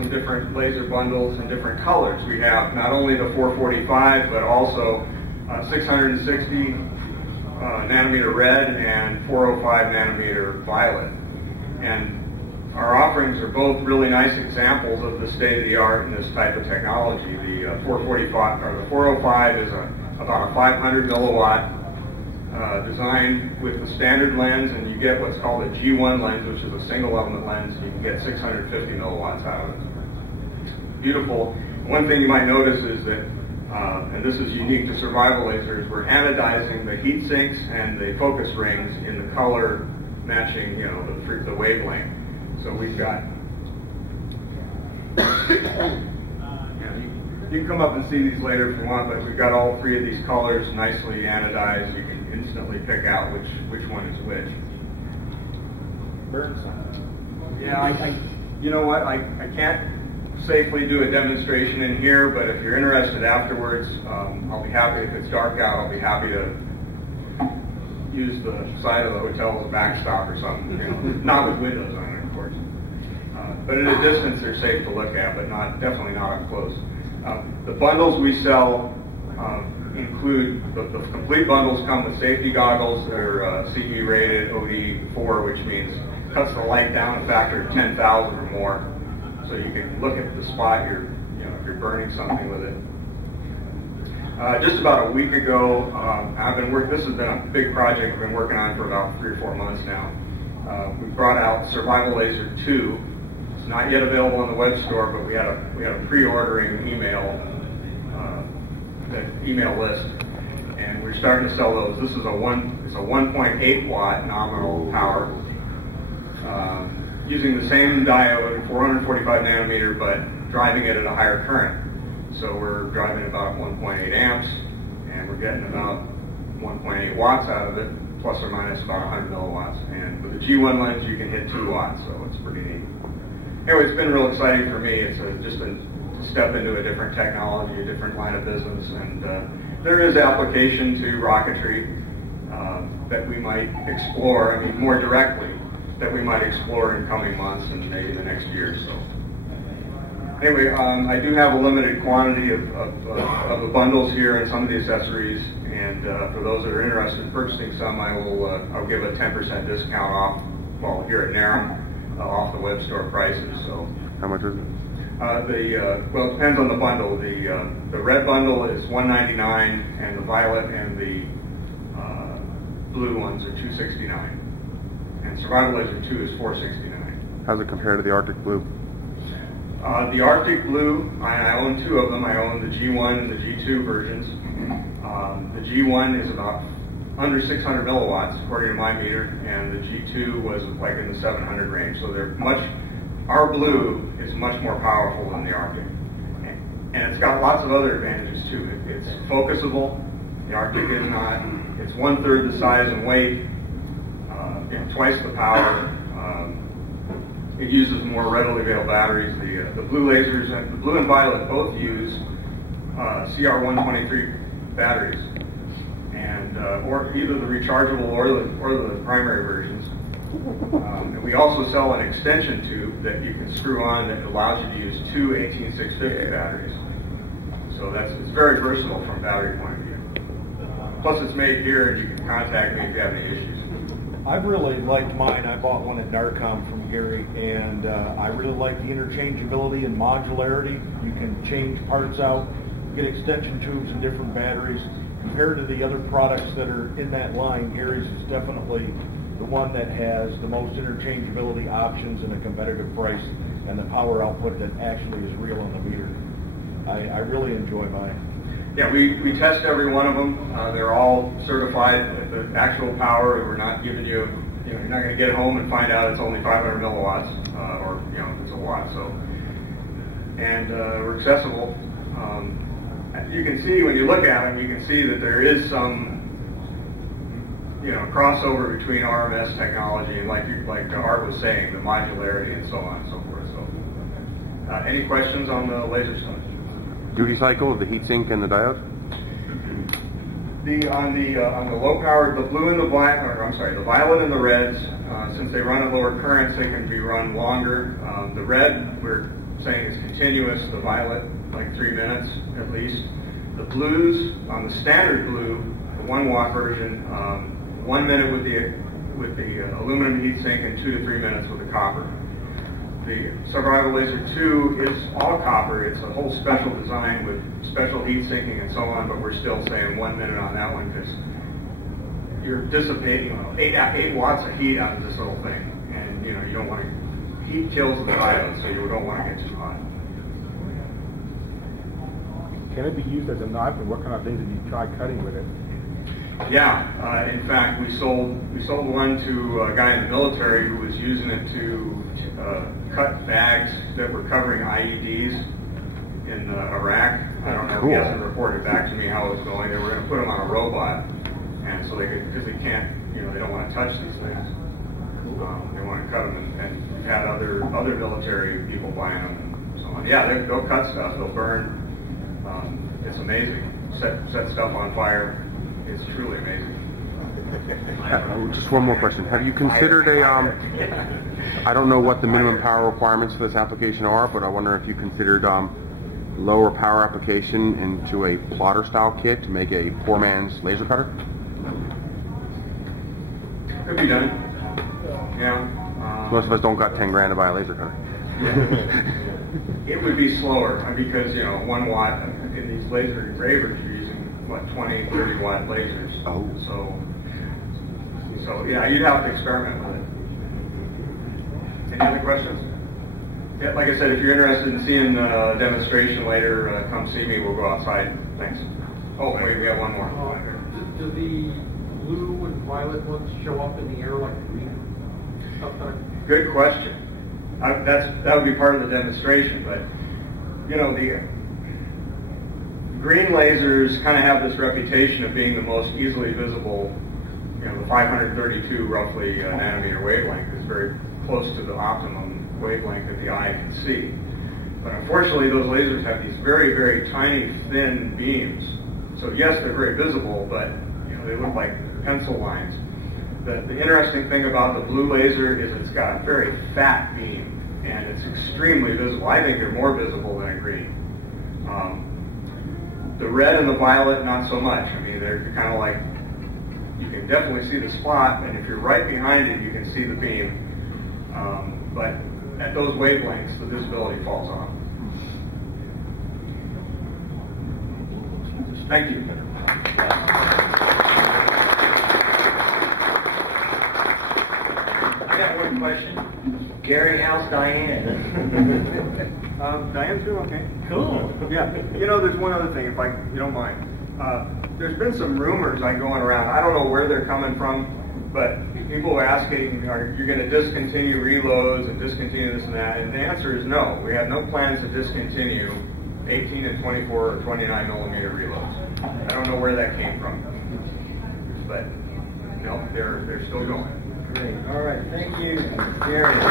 some different laser bundles in different colors. We have not only the 445, but also 660 nanometer red and 405 nanometer violet. And our offerings are both really nice examples of the state-of-the-art in this type of technology. The 445 or the 405 is about a 500 milliwatt design with the standard lens, and you get what's called a G1 lens, which is a single element lens. You can get 650 milliwatts out of it. Beautiful. One thing you might notice is that, and this is unique to survival lasers, we're anodizing the heat sinks and the focus rings in the color matching, the wavelength. So we've got, you can come up and see these later if you want, but we've got all three of these colors nicely anodized. You can instantly pick out which one is which. Burns. Yeah, you know what? I can't safely do a demonstration in here, but if you're interested afterwards, I'll be happy. If it's dark out, I'll be happy to use the side of the hotel as a backstop or something. Not with windows on it, of course. But at a distance, they're safe to look at, but definitely not up close. The bundles we sell include, the complete bundles come with safety goggles. They're CE rated OD4, which means cuts the light down a factor of 10,000 or more. So you can look at the spot if you're burning something with it. Just about a week ago, this has been a big project we've been working on for about 3 or 4 months now. We brought out Survival Laser 2. It's not yet available on the web store, but we had a pre-ordering email list, and we're starting to sell those. This is it's a 1.8 watt nominal power, using the same diode, 445 nanometer, but driving it at a higher current. So we're driving about 1.8 amps, and we're getting about 1.8 watts out of it, plus or minus about 100 milliwatts. And with the G1 lens, you can hit 2 watts, so it's pretty neat. Anyway, it's been real exciting for me. It's just to step into a different technology, a different line of business, and there is application to rocketry that we might explore, more directly, that we might explore in coming months and maybe the next year or so. Anyway, I do have a limited quantity of the bundles here and some of the accessories, and for those that are interested in purchasing some, I'll give a 10% discount off, here at Naram, off the web store prices. So how much is it? Well, it depends on the bundle. The red bundle is $199, and the violet and the blue ones are $269, and Survival Laser 2 is $469. How does it compare to the Arctic Blue? The Arctic Blue, I own 2 of them. I own the G1 and the G2 versions. The G1 is about under 600 milliwatts, according to my meter, and the G2 was like in the 700 range. So our blue is much more powerful than the Arctic. And it's got lots of other advantages too. It's focusable. The Arctic is not. It's 1/3 the size and weight, and twice the power. It uses more readily available batteries. The blue lasers, the blue and violet, both use CR123 batteries, and or either the rechargeable or the primary versions. And we also sell an extension tube that you can screw on that allows you to use 2 18650 batteries. So it's very versatile from a battery point of view. Plus, it's made here, and you can contact me if you have any issues. I really liked mine. I bought one at Narcom from Gary, and I really like the interchangeability and modularity. You can change parts out, get extension tubes and different batteries. Compared to the other products that are in that line, Gary's is definitely the one that has the most interchangeability options and a competitive price, and the power output that actually is real on the meter. I really enjoy mine. Yeah, we test every one of them. They're all certified at the actual power. We're not giving you're not going to get home and find out it's only 500 milliwatts, or it's a watt. So, and we're accessible. You can see when you look at them, you can see that there is some crossover between RMS technology and like Art was saying, the modularity and so on and so forth. So, any questions on the laser stuff? Duty cycle of the heatsink and the diode? On the low power, the blue and the black, the violet and the reds, since they run at lower currents, they can be run longer. The red, we're saying it's continuous. The violet, like 3 minutes at least. The blues, on the standard blue, the 1 watt version, 1 minute with the aluminum heatsink and 2 to 3 minutes with the copper. The Survival Laser 2 is all copper. It's a whole special design with special heat sinking and so on, but we're still saying 1 minute on that one because you're dissipating 8 watts of heat out of this little thing. And you don't want to, heat kills the diode, so you don't want to get too hot. Can it be used as a knife, and what kind of things have you tried cutting with it? Yeah, in fact, we sold one to a guy in the military who was using it to cut bags that were covering IEDs in Iraq. I don't know, he hasn't reported back to me how it was going. They were going to put them on a robot, and so they could, because they can't, they don't want to touch these things. They want to cut them, and we've had other military people buying them and so on. Yeah, they'll cut stuff, they'll burn. It's amazing. Set stuff on fire. It's truly amazing. Just one more question. Have you considered I don't know what the minimum power requirements for this application are, but I wonder if you considered lower power application into a plotter style kit to make a poor man's laser cutter? Could be done. Yeah. Most of us don't got 10 grand to buy a laser cutter. It would be slower because 1 watt in these laser engravers you're using 20, 30 watt lasers. Oh. So yeah, you'd have to experiment with it. Any other questions? Yeah, like I said, if you're interested in seeing a demonstration later, come see me. We'll go outside. Thanks. Oh, wait, we have one more. Do the blue and violet ones show up in the air like green? Good question. That would be part of the demonstration, but the green lasers kind of have this reputation of being the most easily visible. The 532 roughly nanometer wavelength is very close to the optimum wavelength that the eye can see. But unfortunately, those lasers have these very, very tiny, thin beams. So yes, they're very visible, but they look like pencil lines. The interesting thing about the blue laser is it's got a very fat beam, and it's extremely visible. I think they're more visible than a green. The red and the violet, not so much. I mean, they're kind of like, you can definitely see the spot, and if you're right behind it, you can see the beam. But at those wavelengths, the visibility falls off. Thank you. I got one question. Gary, how's Diane? Diane's doing okay. Cool. Yeah. There's one other thing, if you don't mind. There's been some rumors going around. I don't know where they're coming from, but people are asking, are you going to discontinue reloads and discontinue this and that? And the answer is no. We have no plans to discontinue 18 and 24 or 29 millimeter reloads. I don't know where that came from, but no, they're still going. Great. All right. Thank you, Gary. I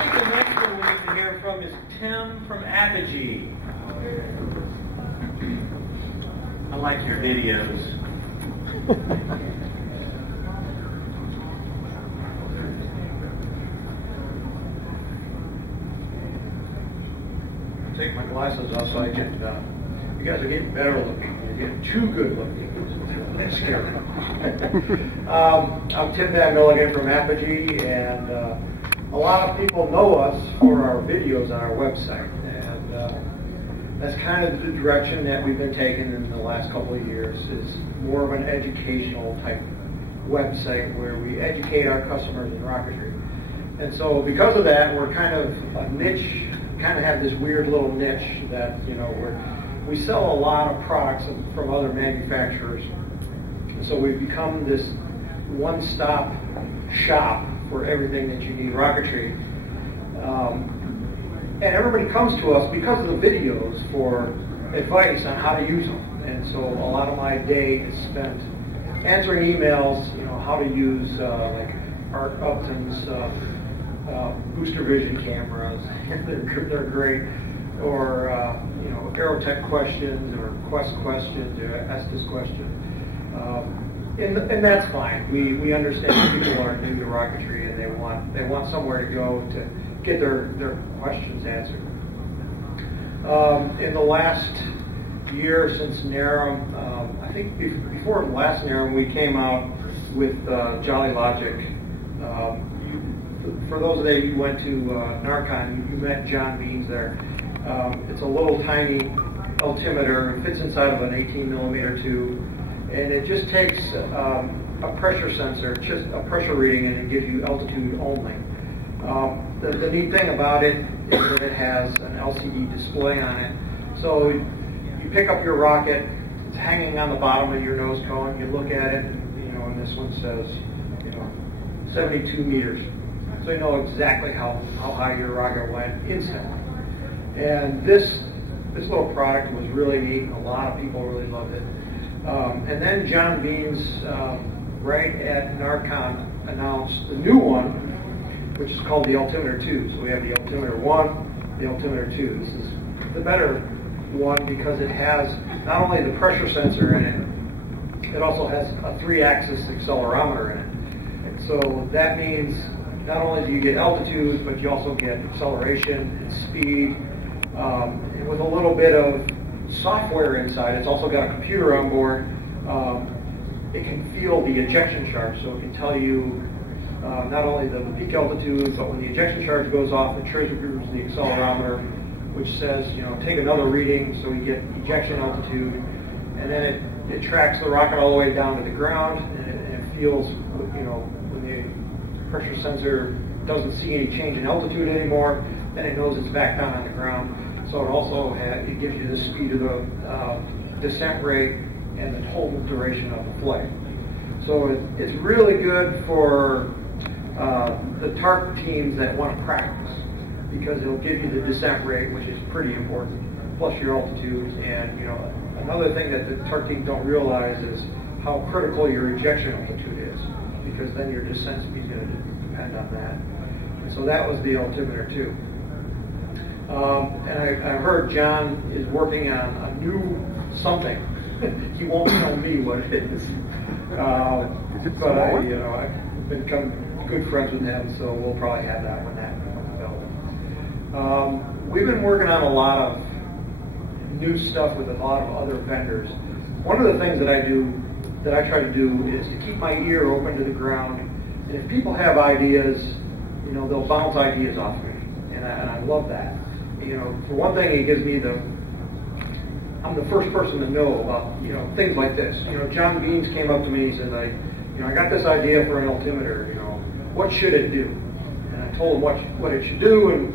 think the next one we need to hear from is Tim from Apogee. I like your videos. Take my glasses off so I can. You guys are getting better looking. You're getting too good looking. That's scary. I'm Tim Van Milligan from Apogee, and a lot of people know us for our videos on our website, and that's kind of the direction that we've been taking in the last couple of years. Is more of an educational type website where we educate our customers in rocketry. And so because of that, we're kind of a niche, kind of have this weird little niche that, we sell a lot of products from other manufacturers. And so we've become this one-stop shop for everything that you need rocketry. And everybody comes to us because of the videos for advice on how to use them. And so a lot of my day is spent answering emails, how to use like Art Upton's booster vision cameras. they're great. Or Aerotech questions or Quest questions or Estes questions. And that's fine. We understand people are new to rocketry and they want somewhere to go to get their questions answered. In the last year since Naram, I think before the last Naram, we came out with Jolly Logic. For those of you who went to NARCon, you met John Beans there. It's a little tiny altimeter. It fits inside of an 18 millimeter tube, and it just takes a pressure sensor, just a pressure reading, and it gives you altitude only. The neat thing about it is that it has an LCD display on it. So you pick up your rocket, it's hanging on the bottom of your nose cone, you look at it, and this one says, 72 meters. So you know exactly how high your rocket went instantly. And this little product was really neat, and a lot of people really loved it. And then John Beans, right at NARCon, announced the new one, which is called the Altimeter 2. So we have the Altimeter 1, the Altimeter 2. This is the better one because it has not only the pressure sensor in it, it also has a 3-axis accelerometer in it. And so that means not only do you get altitude, but you also get acceleration and speed. And with a little bit of software inside, it's also got a computer on board. It can feel the ejection charge, so it can tell you not only the peak altitude, but when the ejection charge goes off, it triggers the accelerometer, which says, take another reading, so we get ejection altitude, and then it tracks the rocket all the way down to the ground, and it feels, when the pressure sensor doesn't see any change in altitude anymore, then it knows it's back down on the ground. So it also it gives you the speed of the descent rate and the total duration of the flight. So it's really good for the TARC teams that want to practice, because it'll give you the descent rate, which is pretty important, plus your altitude. And another thing that the TARC teams don't realize is how critical your ejection altitude is, because then your descent speed is going to depend on that. And so that was the Altimeter 2. And I heard John is working on a new something. He won't tell me what it is. But I've become good friends with him, so we'll probably have that when that comes out. We've been working on a lot of new stuff with a lot of other vendors. One of the things that I try to do is to keep my ear open to the ground. And if people have ideas, they'll bounce ideas off me, and I love that. For one thing, it gives me I'm the first person to know about, things like this. John Beans came up to me and said, I got this idea for an altimeter, what should it do? And I told him what it should do, and